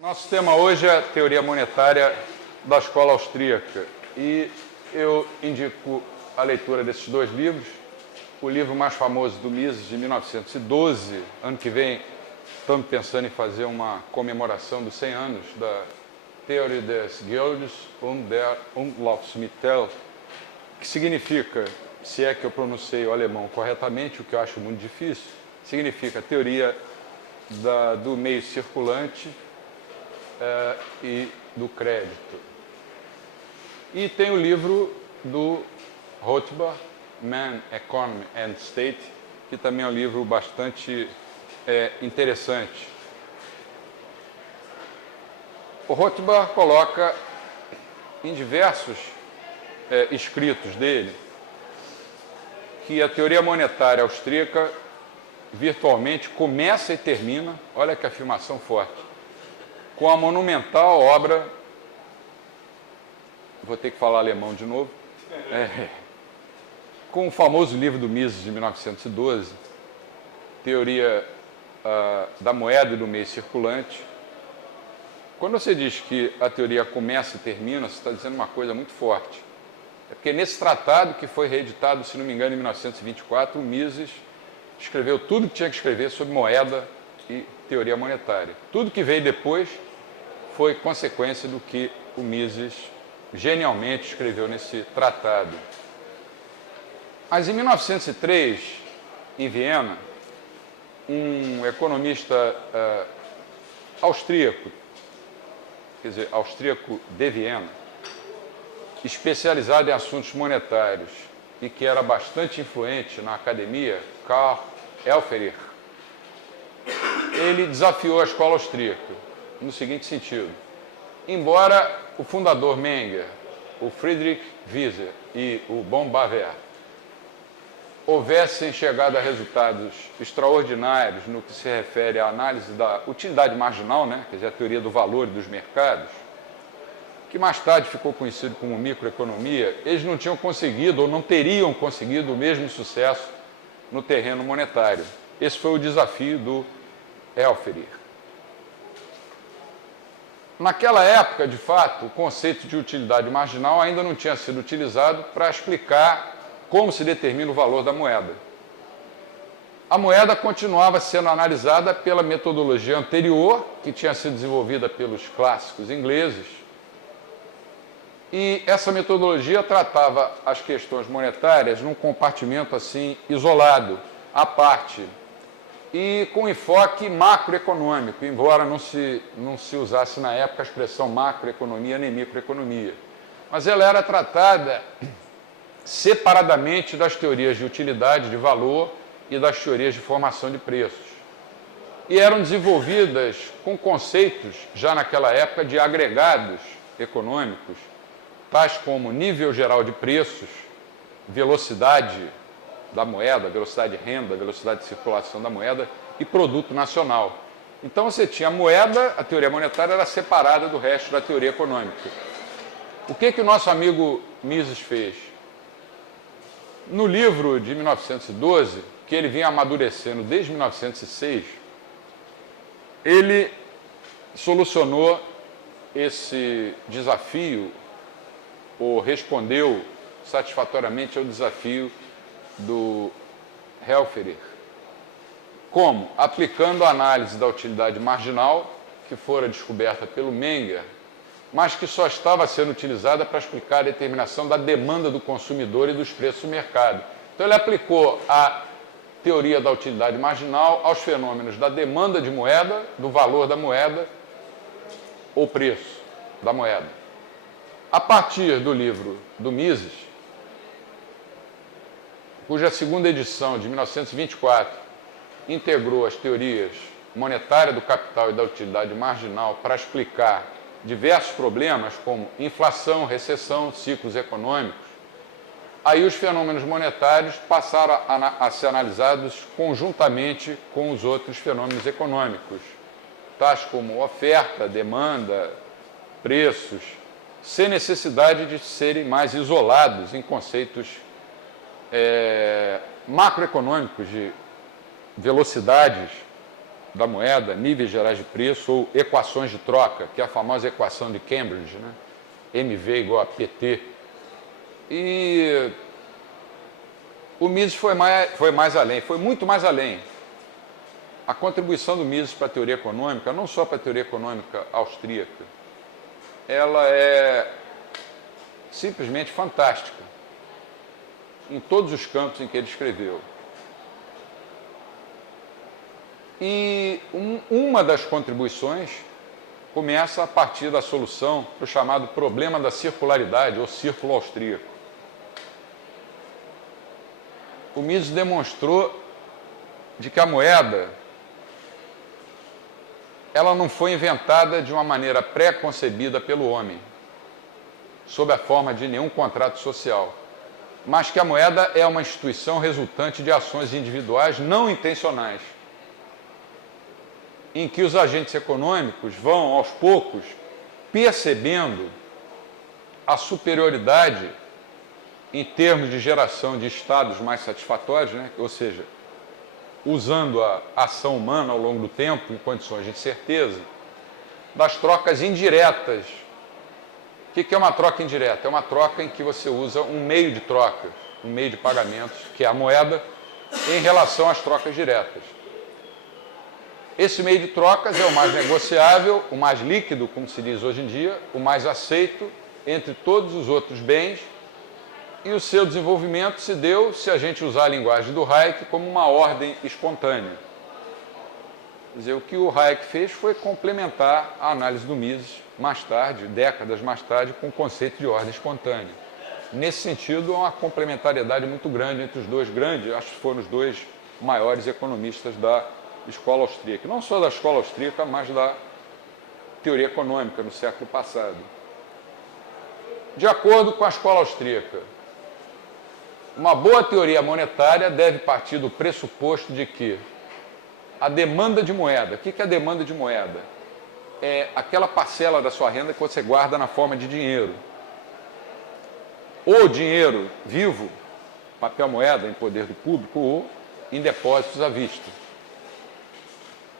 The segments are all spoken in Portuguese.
Nosso tema hoje é a teoria monetária da escola austríaca e eu indico a leitura desses dois livros. O livro mais famoso do Mises, de 1912, ano que vem estamos pensando em fazer uma comemoração dos 100 anos da Theorie des Geldes und der Umlaufsmittel, que significa, se é que eu pronunciei o alemão corretamente, o que eu acho muito difícil, significa a teoria do meio circulante e do crédito. E tem o livro do Rothbard, Man, Economy and State, que também é um livro bastante interessante. O Rothbard coloca em diversos escritos dele que a teoria monetária austríaca virtualmente começa e termina, olha que afirmação forte, com a monumental obra, vou ter que falar alemão de novo, com o famoso livro do Mises de 1912, Teoria da Moeda e do Meio Circulante. Quando você diz que a teoria começa e termina, você está dizendo uma coisa muito forte. É porque nesse tratado, que foi reeditado, se não me engano, em 1924, o Mises escreveu tudo que tinha que escrever sobre moeda e teoria monetária. Tudo que veio depois foi consequência do que o Mises genialmente escreveu nesse tratado. Mas em 1903, em Viena, um economista austríaco, quer dizer, austríaco de Viena, especializado em assuntos monetários e que era bastante influente na academia, Karl Elferich, ele desafiou a escola austríaca no seguinte sentido: embora o fundador Menger, o Friedrich Wieser e o Bombaver houvessem chegado a resultados extraordinários no que se refere à análise da utilidade marginal, quer dizer, a teoria do valor e dos mercados, que mais tarde ficou conhecido como microeconomia, eles não tinham conseguido ou não teriam conseguido o mesmo sucesso no terreno monetário. Esse foi o desafio do Elferich. Naquela época, de fato, o conceito de utilidade marginal ainda não tinha sido utilizado para explicar como se determina o valor da moeda. A moeda continuava sendo analisada pela metodologia anterior, que tinha sido desenvolvida pelos clássicos ingleses, e essa metodologia tratava as questões monetárias num compartimento assim isolado, à parte, e com enfoque macroeconômico, embora não se usasse na época a expressão macroeconomia nem microeconomia. Mas ela era tratada separadamente das teorias de utilidade, de valor e das teorias de formação de preços. E eram desenvolvidas com conceitos, já naquela época, de agregados econômicos, tais como nível geral de preços, velocidade da moeda, velocidade de renda, velocidade de circulação da moeda e produto nacional. Então você tinha a moeda, a teoria monetária era separada do resto da teoria econômica. O que o nosso amigo Mises fez? No livro de 1912, que ele vinha amadurecendo desde 1906, ele solucionou esse desafio, ou respondeu satisfatoriamente ao desafio do Elferich. Como? Aplicando a análise da utilidade marginal, que fora descoberta pelo Menger, mas que só estava sendo utilizada para explicar a determinação da demanda do consumidor e dos preços do mercado. Então ele aplicou a teoria da utilidade marginal aos fenômenos da demanda de moeda, do valor da moeda ou preço da moeda. A partir do livro do Mises, cuja segunda edição, de 1924, integrou as teorias monetária do capital e da utilidade marginal para explicar diversos problemas como inflação, recessão, ciclos econômicos, aí os fenômenos monetários passaram a ser analisados conjuntamente com os outros fenômenos econômicos, tais como oferta, demanda, preços, sem necessidade de serem mais isolados em conceitos macroeconômicos de velocidades da moeda, níveis gerais de preço ou equações de troca, que é a famosa equação de Cambridge, né? MV igual a PT. E o Mises foi mais além, foi muito mais além. A contribuição do Mises para a teoria econômica, não só para a teoria econômica austríaca, ela é simplesmente fantástica em todos os campos em que ele escreveu. E uma das contribuições começa a partir da solução para o chamado problema da circularidade, ou círculo austríaco. O Mises demonstrou de que a moeda ela não foi inventada de uma maneira pré-concebida pelo homem, sob a forma de nenhum contrato social, mas que a moeda é uma instituição resultante de ações individuais não intencionais, em que os agentes econômicos vão, aos poucos, percebendo a superioridade em termos de geração de estados mais satisfatórios, né? Ou seja, usando a ação humana ao longo do tempo, em condições de incerteza, das trocas indiretas. O que é uma troca indireta? É uma troca em que você usa um meio de troca, um meio de pagamentos, que é a moeda, em relação às trocas diretas. Esse meio de trocas é o mais negociável, o mais líquido, como se diz hoje em dia, o mais aceito entre todos os outros bens, e o seu desenvolvimento se deu, se a gente usar a linguagem do Hayek, como uma ordem espontânea. Quer dizer, o que o Hayek fez foi complementar a análise do Mises mais tarde, décadas mais tarde, com o conceito de ordem espontânea. Nesse sentido, há uma complementariedade muito grande entre os dois grandes, acho que foram os dois maiores economistas da escola austríaca. Não só da escola austríaca, mas da teoria econômica no século passado. De acordo com a escola austríaca, uma boa teoria monetária deve partir do pressuposto de que a demanda de moeda, o que é a demanda de moeda? É aquela parcela da sua renda que você guarda na forma de dinheiro. Ou dinheiro vivo, papel moeda em poder do público, ou em depósitos à vista.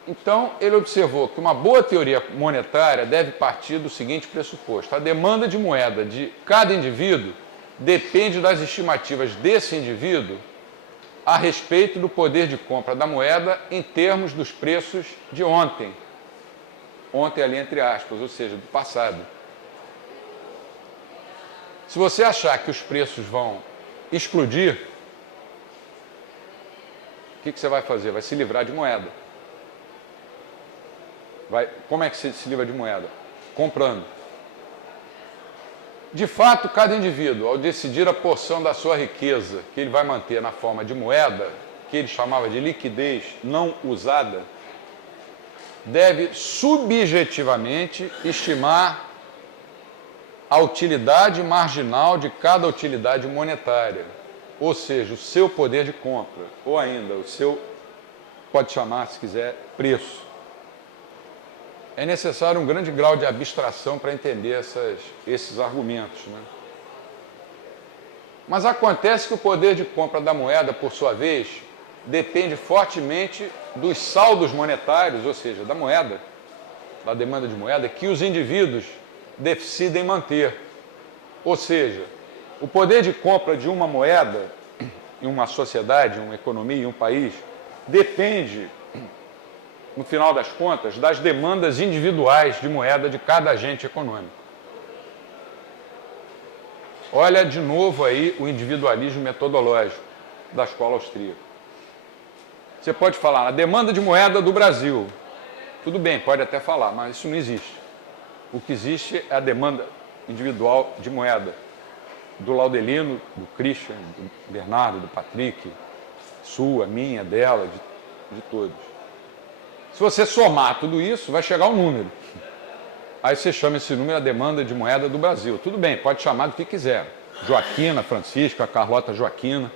Então, ele observou que uma boa teoria monetária deve partir do seguinte pressuposto: a demanda de moeda de cada indivíduo depende das estimativas desse indivíduo a respeito do poder de compra da moeda em termos dos preços de ontem. Ontem ali entre aspas, ou seja, do passado. Se você achar que os preços vão explodir, o que você vai fazer? Vai se livrar de moeda. Como é que se livra de moeda? Comprando. De fato, cada indivíduo, ao decidir a porção da sua riqueza que ele vai manter na forma de moeda, que ele chamava de liquidez não usada, deve subjetivamente estimar a utilidade marginal de cada utilidade monetária, ou seja, o seu poder de compra, ou ainda o seu, pode chamar, se quiser, preço. É necessário um grande grau de abstração para entender esses argumentos, né? Mas acontece que o poder de compra da moeda, por sua vez, depende fortemente dos saldos monetários, ou seja, da moeda, da demanda de moeda, que os indivíduos decidem manter. Ou seja, o poder de compra de uma moeda em uma sociedade, uma economia, em um país, depende, no final das contas, das demandas individuais de moeda de cada agente econômico. Olha de novo aí o individualismo metodológico da escola austríaca. Você pode falar, a demanda de moeda do Brasil. Tudo bem, pode até falar, mas isso não existe. O que existe é a demanda individual de moeda do Laudelino, do Christian, do Bernardo, do Patrick, sua, minha, dela, de todos. Se você somar tudo isso, vai chegar um número. Aí você chama esse número a demanda de moeda do Brasil. Tudo bem, pode chamar do que quiser. Joaquina, Francisca, Carlota Joaquina,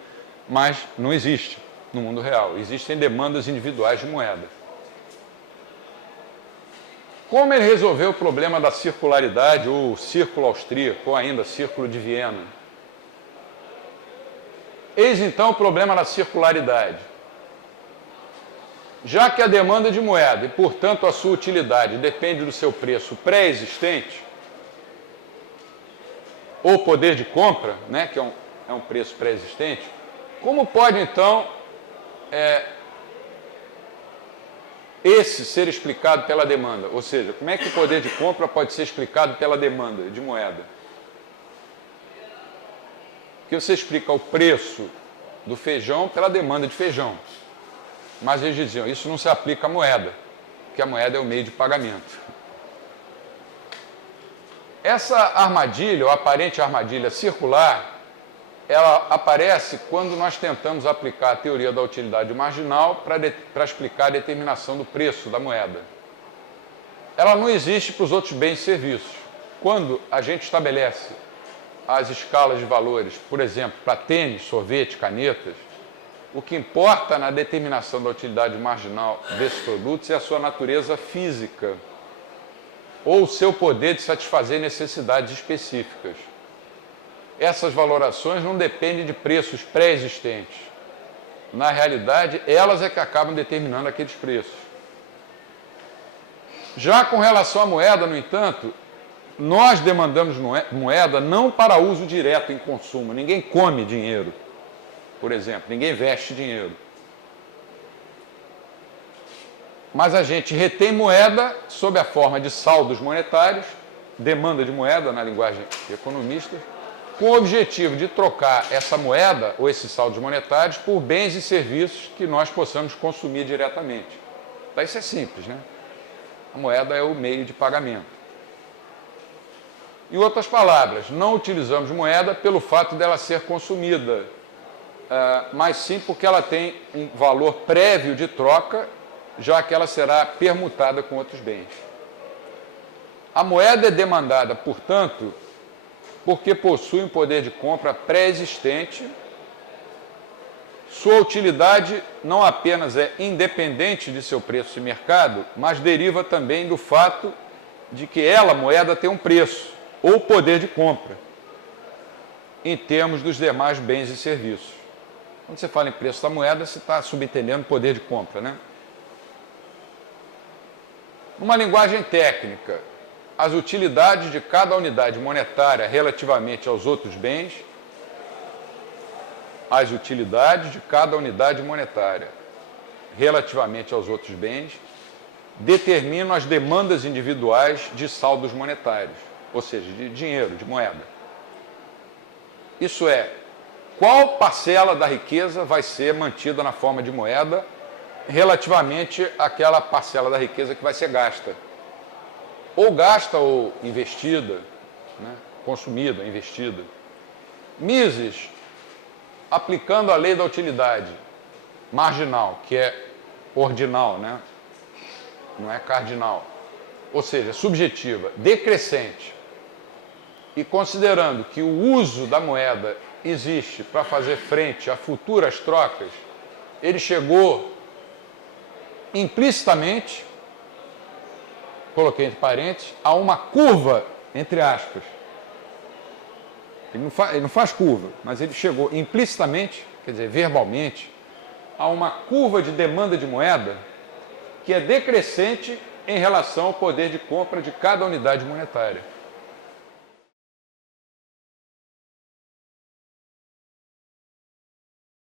mas não existe no mundo real. Existem demandas individuais de moeda. Como ele resolveu o problema da circularidade, ou círculo austríaco, ou ainda círculo de Viena? Eis então o problema da circularidade. Já que a demanda de moeda e, portanto, a sua utilidade depende do seu preço pré-existente, ou poder de compra, né, que é um preço pré-existente, como pode, então, esse ser explicado pela demanda? Ou seja, como é que o poder de compra pode ser explicado pela demanda de moeda? Porque você explica o preço do feijão pela demanda de feijão. Mas eles diziam, isso não se aplica à moeda, porque a moeda é o meio de pagamento. Essa armadilha, ou aparente armadilha circular, ela aparece quando nós tentamos aplicar a teoria da utilidade marginal para explicar a determinação do preço da moeda. Ela não existe para os outros bens e serviços. Quando a gente estabelece as escalas de valores, por exemplo, para tênis, sorvete, canetas, o que importa na determinação da utilidade marginal desses produtos é a sua natureza física ou o seu poder de satisfazer necessidades específicas. Essas valorações não dependem de preços pré-existentes. Na realidade, elas é que acabam determinando aqueles preços. Já com relação à moeda, no entanto, nós demandamos moeda não para uso direto em consumo. Ninguém come dinheiro, por exemplo, ninguém veste dinheiro. Mas a gente retém moeda sob a forma de saldos monetários, demanda de moeda na linguagem de economistas, com o objetivo de trocar essa moeda ou esses saldos monetários por bens e serviços que nós possamos consumir diretamente. Então, isso é simples, né? A moeda é o meio de pagamento. Em outras palavras, não utilizamos moeda pelo fato dela ser consumida, mas sim porque ela tem um valor prévio de troca, já que ela será permutada com outros bens. A moeda é demandada, portanto, porque possui um poder de compra pré-existente. Sua utilidade não apenas é independente de seu preço de mercado, mas deriva também do fato de que ela, moeda, tem um preço ou poder de compra em termos dos demais bens e serviços. Quando você fala em preço da moeda, você está subentendendo poder de compra, né? Numa linguagem técnica, as utilidades de cada unidade monetária relativamente aos outros bens, as utilidades de cada unidade monetária relativamente aos outros bens, determinam as demandas individuais de saldos monetários, ou seja, de dinheiro, de moeda. Isso é, qual parcela da riqueza vai ser mantida na forma de moeda relativamente àquela parcela da riqueza que vai ser gasta. Ou gasta ou investida, né? Consumida, investida. Mises, aplicando a lei da utilidade marginal, que é ordinal, né? Não é cardinal, ou seja, subjetiva, decrescente, e considerando que o uso da moeda existe para fazer frente a futuras trocas, ele chegou implicitamente, coloquei entre parênteses, a uma curva, entre aspas. Ele não faz curva, mas ele chegou implicitamente, quer dizer, verbalmente, a uma curva de demanda de moeda que é decrescente em relação ao poder de compra de cada unidade monetária.